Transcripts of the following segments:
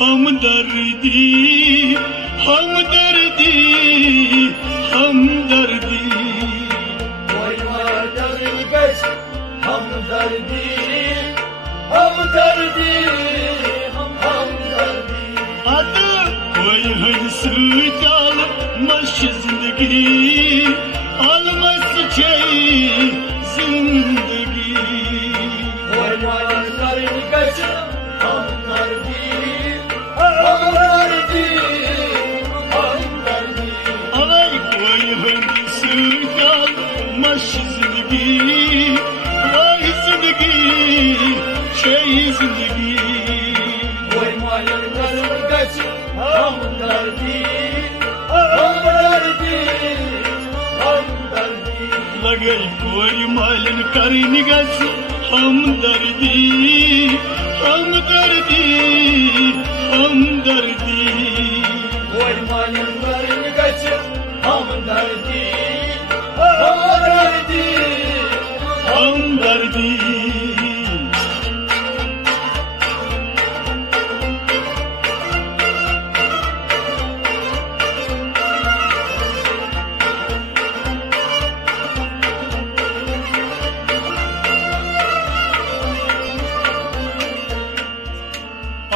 हमदर्दी हमदर्दी हमदर्दी हमदर्दी हमदर्दी हमदर्दी अद कोई हंस चाल मश जिंदगी अलमस छे जिंदगी मश जिंदगी वही जिंदगी शही जिंदगी लगे कोई मालन कर निगस हमदर्दी हमदर्दी हमदर्दी हमदर्दी हमदर्दी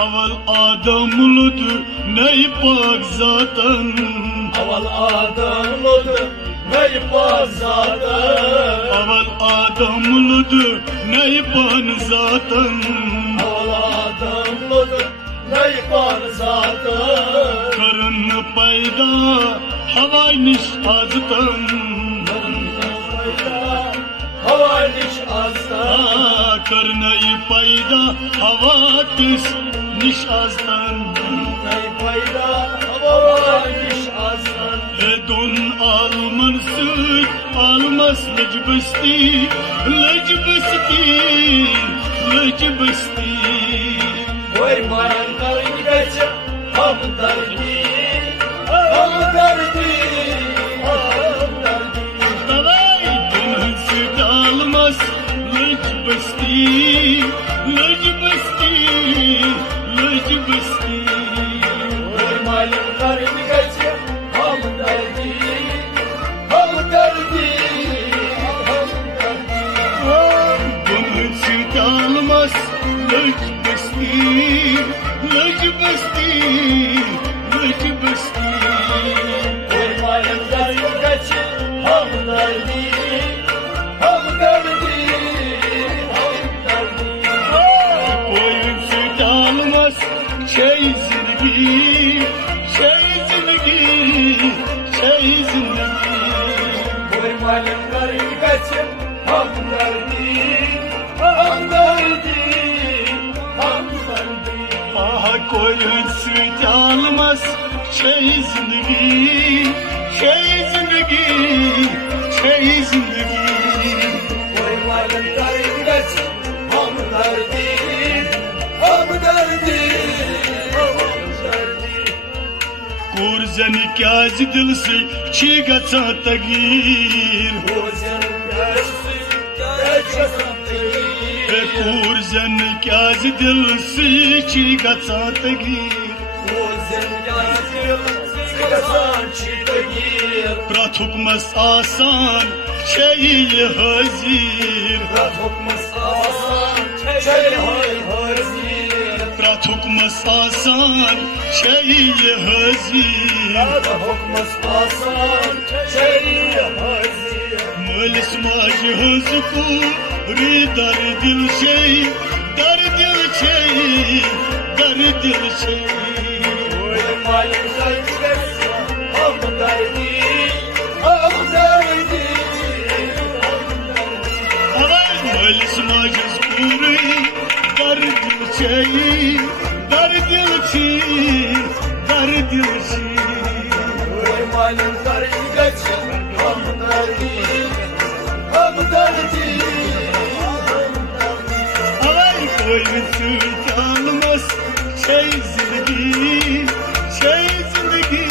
अवल आदम लुद नई पाक जातन अवल आदम लुद नई पाक जातन अवल आदम लुद नई पान जातन अवल आदम लुद नई पाक जातन करन पैदा हवा निश आजतन हवा निश आजतन करन पैदा हवा किस निश आजतन पैदा हवा निश आजतन दोन आलमन सूद आलमस लजबस्ती लजबस्ती लजबस्ती कोई मान कर गच हमदर्दी हमदर्दी हमदर्दी तवाई दोन सूद आलमस लजबस्ती लजबस्ती लजबस्ती कोई मान कर गच हमदर्दी हमदर्दी हमदर्दी दोन सूद आलमस लजबस्ती लजबस्ती लजबस्ती कोई मान कर गच हमदर्दी हमदर्दी हमदर्दी कोई सुजान मस शही जिंदगी शही जिंदगी शही जिंदगी कोई मान कर गच हमदर्दी हमदर्दी हमदर्दी कोई सुजान मस शही जिंदगी शही जिंदगी शही जिंदगी कोई मान कर गच हमदर्दी हमदर्दी हमदर्दी कुर्जन क्या दिल से छी गचा तगीर कुर्जन क्या दिल से छी गचा तगीर प्रथुक मस आसान शही हजीर प्रथुक मस आसान शही हजीर मलिस माज हज को री दर दिल शही दर दिल शही दर दिल शही मलिस माज पूरी दर दिल शही दर दिल छी दर दिल छी कोई सुजान मस शही जिंदगी शही जिंदगी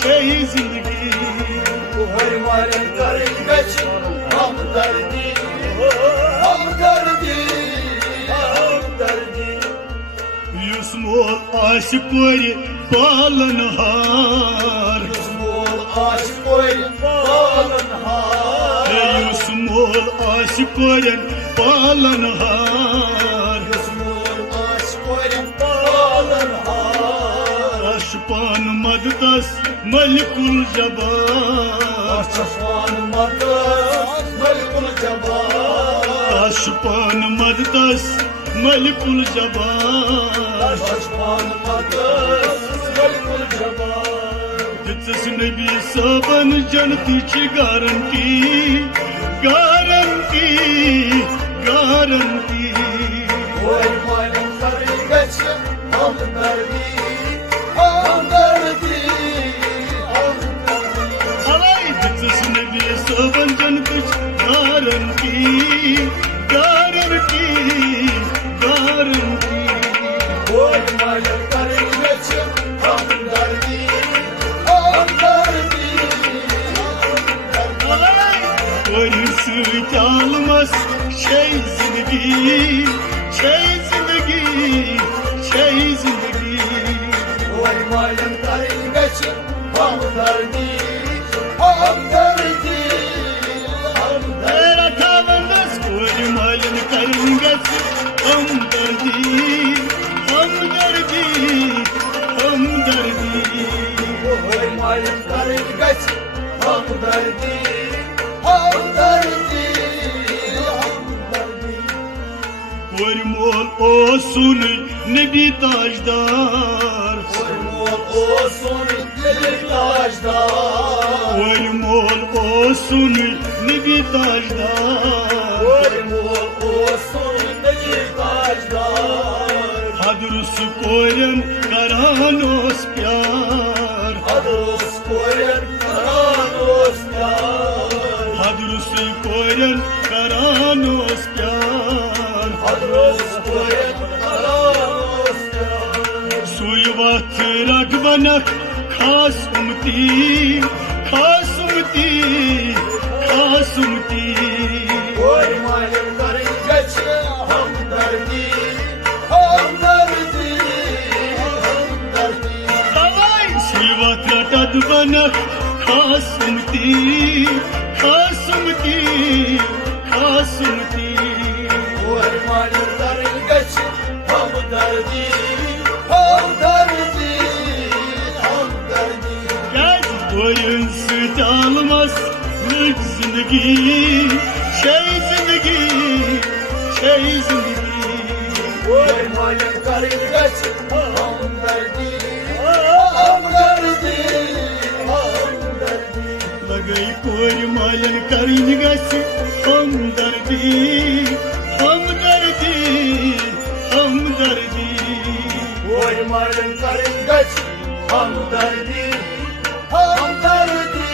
शही जिंदगी मोल आश कोर पालनहार मोल आश कोर पालनहार युस मोल आश कोर पालनहार मोल आश कोर पालनहार अशपान मददस मलिकुल जबार अशपान मददस मलिकुल जबार अशपान मददस मलिकुल जबार अशपान मददस मलिकुल जबार दितस नबी सबन जन्नत गारंटी गारंटी गारंटी कोई मालूम करी गच हमदर्दी हमदर्दी हवाई दितस नबी सबन जन्नत गारंटी गारंटी गारंटी कोई मालूम करी गच हमदर्दी हमदर्दी कोई चालमस शै जिंदगी शै जिंदगी शै जिंदगी कोई मालूम करी गच हमदर्दी हमदर्दी तेरा था बंदस कोई मालन करेंगस हमदर्दी हमदर्दी हमदर्दी कोई मालूम करी गच हमदर्दी हमदर्दी हमदर्दी कोई मोल ओ सुन नबी ताजदार कोई मोल ओ सुन दिल ताजदार कोई मोल ओ सुन नबी ताजदार कोई मोल ओ सुन दिल ताजदार हदरुस कोरन करानोस प्यार अदोस कोयन करानोस प्यार हदरुस कोरन करानोस प्यार अदोस कोयन करानोस प्यार सुई वक्त रगबनक खास उमती खास उमती खास उमती कोई मालूम करी गच हमदर्दी हमदर्दी हमदर्दी हवाई सुई वक्त रगबनक खास उमती खास उमती खास उमती कोई मालूम करी गच हमदर्दी हमदर्दी हमदर्दी कोयंस चालमस लुट जिंदगी शै जिंदगी शै जिंदगी कोई मालूम करी गच हमदर्दी हमदर्दी हमदर्दी लगई कोई मालन करीन गस हमदर्दी हमदर्दी हमदर्दी कोई मालूम करी गच हमदर्दी हमदर्दी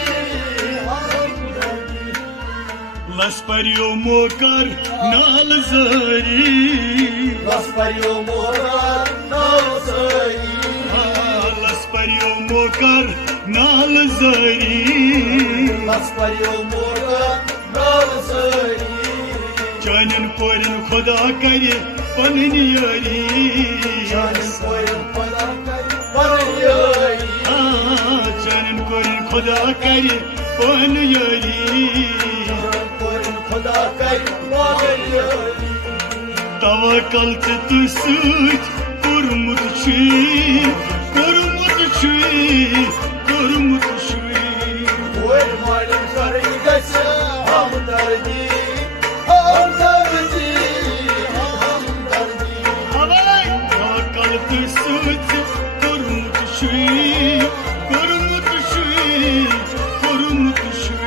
हमदर्दी लस परियो मोकर नाल जरी बस परियो मोरा नौसरी लस परियो मोकर नाल जरी बस परियो मोरा नौसरी चानन कोरन खुदा करे पनन यारी जान कोयन पदा कर परयोई चानन कोरन खुदा करे पन यारी जान कोयन खुदा कर परयोई तवक्कल तुसुत कुरमुत छी कुरमुत छी कुरमुत छी कोई मालूम करी गच हमदर्दी हमदर्दी हमदर्दी हवाई तवक्कल तुसुत कुरमुत छी कुरमुत छी कुरमुत छी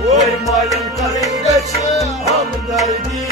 कोई मालूम करी गच हमदर्दी